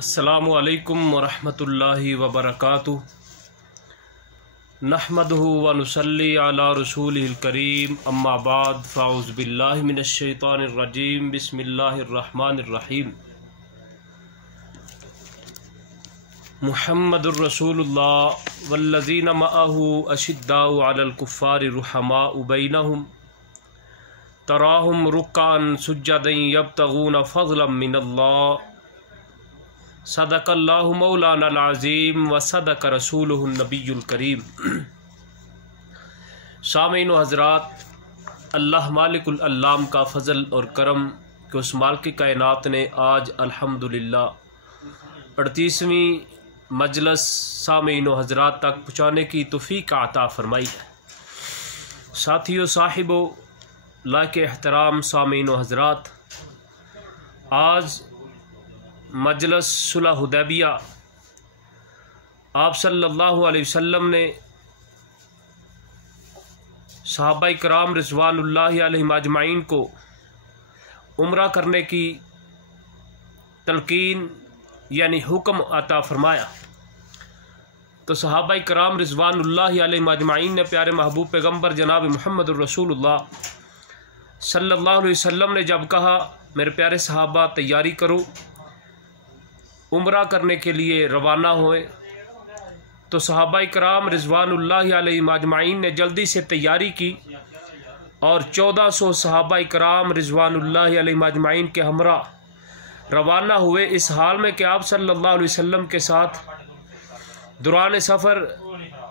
अस्सलामु अलैकुम वरहमतुल्लाहि वबरकातुहु नहमदुहु व नुसल्ली अला रसूलिहिल करीम अम्मा बाद फ़ाउज़ु बिल्लाहि मिनश शैतानिर रजीम बिस्मिल्लाहिर रहमानिर रहीम। मुहम्मदुर रसूलुल्लाह वल्लज़ीना मअहु अशिद्दाउ अलल कुफ़्फ़ारि रुहमाउ बैनहुम तराहुम रुक्कान सुज्जदन यब्तगून फ़ज़लन मिनल्लाह सदक़ल्लाहु मौलानल अज़ीम व सदक़ रसूलुहुन नबियुल करीम। सामीन व हज़रात, अल्लाह मालिकुल अल्लाम का फ़ज़ल और करम कि उस मालिक कायनात ने आज अल्हम्दुलिल्लाह 38वीं मजलिस सामीन व हज़रात तक पहुँचाने की तौफ़ीक़ अता फ़रमाई है। साथियों, साहिबो, लाके एहतराम सामीन व हज़रात, आज मजलिस सुलह हुदैबिया आप सल्लल्लाहु अलैहि वसल्लम ने सहाबाए किराम रिज़वानुल्लाहि अलैहिम अजमाइन को उम्रा करने की तलकीन यानी हुक्म अता फरमाया। तो सहाबाए किराम रिज़वानुल्लाहि अलैहिम अजमाइन ने प्यारे महबूब पैगम्बर जनाब मुहम्मदुर रसूलुल्लाह सल्लल्लाहु अलैहि वसल्लम ने जब कहा, मेरे प्यारे सहाबा तैयारी करो, उम्रा करने के लिए रवाना हुए, तो सहाबाए किराम रिज़वानुल्लाहि अलैहिम अजमाइन ने जल्दी से तैयारी की और 1400 सहाबाए किराम रिज़वानुल्लाहि अलैहिम अजमाइन के हमरा रवाना हुए। इस हाल में कि आप सल्लल्लाहु अलैहि वसल्लम के साथ दौरान सफ़र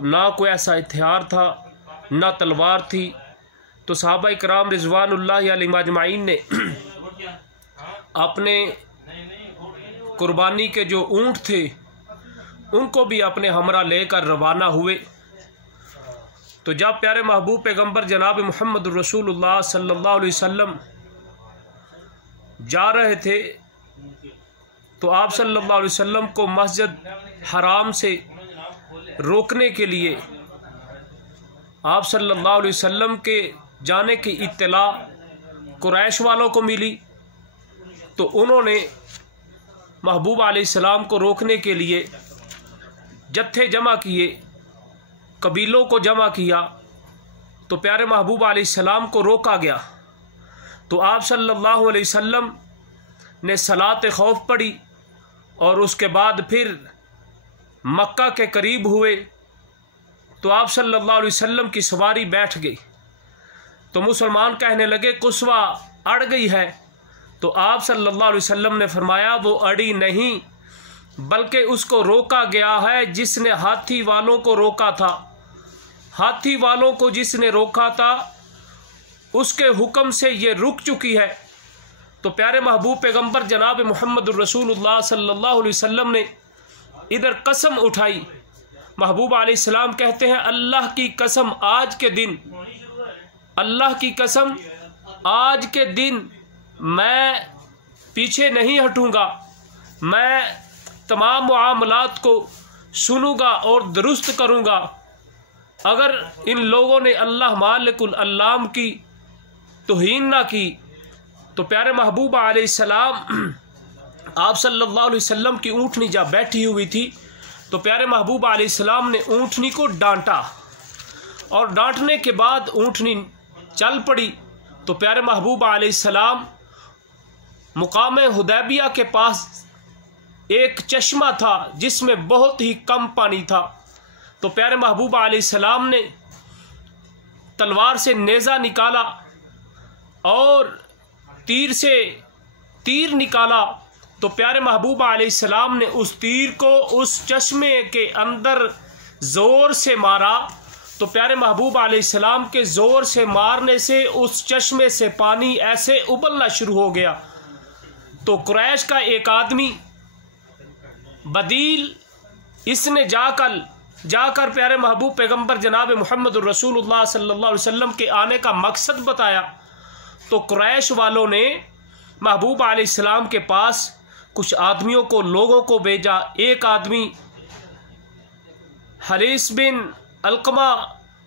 ना कोई ऐसा हथियार था, ना तलवार थी। तो सहाबाए किराम रिज़वानुल्लाहि अलैहिम अजमाइन ने अपने कुर्बानी के जो ऊँट थे उनको भी अपने हमरा लेकर रवाना हुए। तो जब प्यारे महबूब पैगम्बर जनाब मुहम्मद रसूलुल्लाह सल्लल्लाहु अलैहि वसल्लम जा रहे थे, तो आप सल्लल्लाहु अलैहि वसल्लम को मस्जिद हराम से रोकने के लिए आप सल्लल्लाहु अलैहि वसल्लम के जाने की इत्तला कुरैश वालों को मिली। तो उन्होंने महबूब अलैहिस्सलाम को रोकने के लिए जत्थे जमा किए, कबीलों को जमा किया। तो प्यारे महबूब अलैहिस्सलाम को रोका गया। तो आप सल्लल्लाहु अलैहि वसल्लम ने सलात खौफ पढ़ी और उसके बाद फिर मक्का के करीब हुए। तो आप सल्लल्लाहु अलैहि वसल्लम की सवारी बैठ गई। तो मुसलमान कहने लगे, कुस्वा अड़ गई है। तो आप सल्लल्लाहु अलैहि वसल्लम ने फरमाया, वो अड़ी नहीं बल्कि उसको रोका गया है जिसने हाथी वालों को रोका था। हाथी वालों को जिसने रोका था उसके हुक्म से ये रुक चुकी है। तो प्यारे महबूब पैगम्बर जनाब मुहम्मद रसूलुल्लाह सल्लल्लाहु अलैहि वसल्लम ने इधर कसम उठाई। महबूब अलैहिस्सलाम कहते हैं, अल्लाह की कसम आज के दिन, अल्लाह की कसम आज के दिन मैं पीछे नहीं हटूँगा, मैं तमाम मामलात को सुनूँगा और दुरुस्त करूँगा। अगर इन लोगों ने अल्लाह मालिकुल अल्लाम की तौहीन ना की। तो प्यारे महबूब अलैहिस्सलाम आप सल्लल्लाहु अलैहि वसल्लम की ऊँटनी जब बैठी हुई थी, तो प्यारे महबूब अलैहिस्सलाम ने ऊँटनी को डांटा और डांटने के बाद ऊँटनी चल पड़ी। तो प्यारे महबूब अलैहिस्सलाम मुकाम हुदैबिया के पास एक चश्मा था जिसमें बहुत ही कम पानी था। तो प्यारे महबूब अलैहिस्सलाम ने तलवार से नेज़ा निकाला और तीर से तीर निकाला। तो प्यारे महबूब अलैहिस्सलाम ने उस तीर को उस चश्मे के अंदर ज़ोर से मारा। तो प्यारे महबूब अलैहिस्सलाम के ज़ोर से मारने से उस चश्मे से पानी ऐसे उबलना शुरू हो गया। तो कुरैश का एक आदमी बदील, इसने जाकर प्यारे महबूब पैगम्बर जनाब मुहम्मद रसूलुल्लाह सल्लल्लाहु अलैहि वसल्लम के आने का मकसद बताया। तो कुरैश वालों ने महबूब अलैहिस्सलाम के पास कुछ आदमियों को, लोगों को भेजा। एक आदमी हरीस बिन अलकमा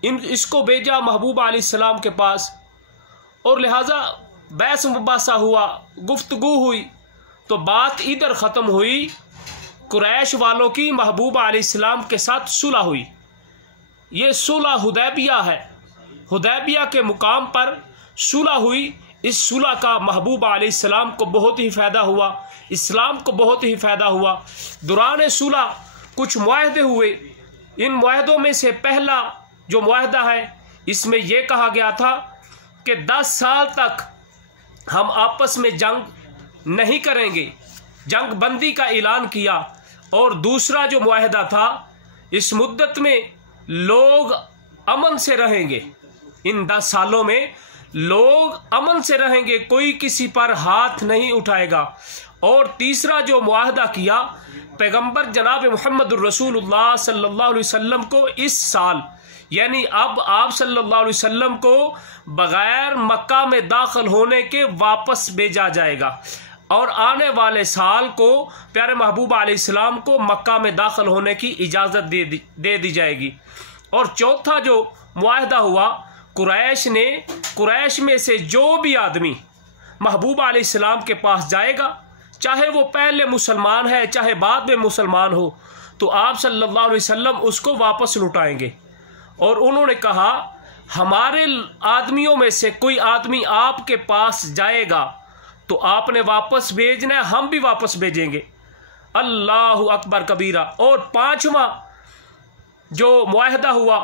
इसको भेजा महबूब अलैहिस्सलाम के पास, और लिहाजा बहस मुबासा हुआ, गुफ्तगू हुई। तो बात इधर ख़त्म हुई कुरैश वालों की महबूब अलैहिस्सलाम के साथ सुलह हुई। ये सुलह हुदैबिया है। हुदैबिया के मुकाम पर सुलह हुई। इस सुलह का महबूब अलैहिस्सलाम को बहुत ही फ़ायदा हुआ, इस्लाम को बहुत ही फ़ायदा हुआ। दौरान सुलह कुछ मुआहदे हुए। इन मुआहदों में से पहला जो मुआहदा है, इसमें यह कहा गया था कि 10 साल तक हम आपस में जंग नहीं करेंगे, जंग बंदी का ऐलान किया। और दूसरा जो मुआहदा था, इस मुद्दत में लोग अमन से रहेंगे, इन 10 सालों में लोग अमन से रहेंगे, कोई किसी पर हाथ नहीं उठाएगा। और तीसरा जो मुआहदा किया, पैगंबर जनाब मुहम्मद रसूलुल्लाह सल्लल्लाहु अलैहि वसल्लम को इस साल, यानी अब आप सल्लल्लाहु अलैहि वसल्लम को बग़ैर मक्का में दाखिल होने के वापस भेजा जाएगा और आने वाले साल को प्यारे महबूब अलैहिस्सलाम को मक्का में दाखिल होने की इजाज़त दे दी जाएगी। और चौथा जो मुआहदा हुआ, कुरैश में से जो भी आदमी महबूब अलैहिस्सलाम के पास जाएगा, चाहे वो पहले मुसलमान है चाहे बाद में मुसलमान हो, तो आप सल्लल्लाहु अलैहि वसल्लम उसको वापस लुटाएंगे। और उन्होंने कहा, हमारे आदमियों में से कोई आदमी आपके पास जाएगा तो आपने वापस भेजना है, हम भी वापस भेजेंगे। अल्लाहु अकबर कबीरा। और पांचवा जो मुआहदा हुआ,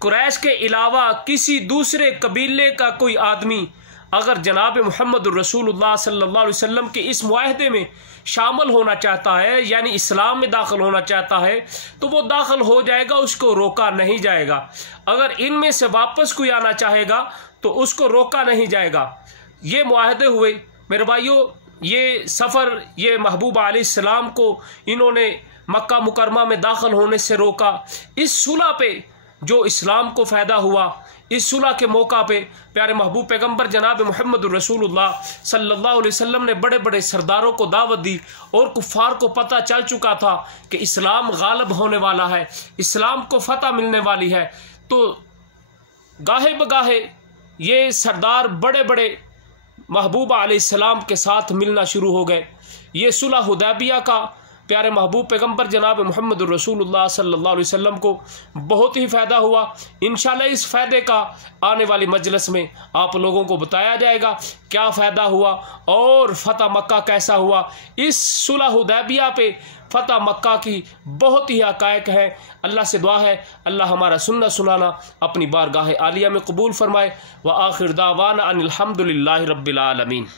कुरैश के अलावा किसी दूसरे कबीले का कोई आदमी अगर जनाब मुहम्मद रसूलुल्लाह सल्लल्लाहु अलैहि वसल्लम के इस मुआहदे में शामिल होना चाहता है, यानी इस्लाम में दाखिल होना चाहता है, तो वो दाखिल हो जाएगा, उसको रोका नहीं जाएगा। अगर इनमें से वापस कोई आना चाहेगा तो उसको रोका नहीं जाएगा। ये मुआहदे हुए मेरे भाइयों। ये सफ़र, ये महबूब अलैहिस्सलाम को इन्होंने मक्का मुकरमा में दाखिल होने से रोका। इस सुलह पे जो इस्लाम को फ़ायदा हुआ, इस सुलह के मौका पे प्यारे महबूब पैगंबर जनाब मुहम्मद रसूलुल्लाह सल्लल्लाहु अलैहि वसल्लम ने बड़े बड़े सरदारों को दावत दी। और कुफ़ार को पता चल चुका था कि इस्लाम गालिब होने वाला है, इस्लाम को फ़तह मिलने वाली है। तो गाहे बगाहे ये सरदार बड़े बड़े महबूब अलैहिस्सलाम के साथ मिलना शुरू हो गए। ये सुलह हुदैबिया का प्यारे महबूब पैगंबर जनाब मुहम्मद रसूलुल्लाह सल्लल्लाहु अलैहि वसल्लम को बहुत ही फ़ायदा हुआ। इंशाल्लाह इस फ़ायदे का आने वाली मजलिस में आप लोगों को बताया जाएगा क्या फ़ायदा हुआ और फ़तह मक्का कैसा हुआ। इस सुलह हुदैबिया पे फ़तह मक्का की बहुत ही हक़ाइक़ है। अल्लाह से दुआ है अल्लाह हमारा सुनना सुनाना अपनी बारगाह आलिया में कबूल फरमाए। व आखिर दावाना अनिल हम्दुलिल्लाहि रब्बिल आलमीन।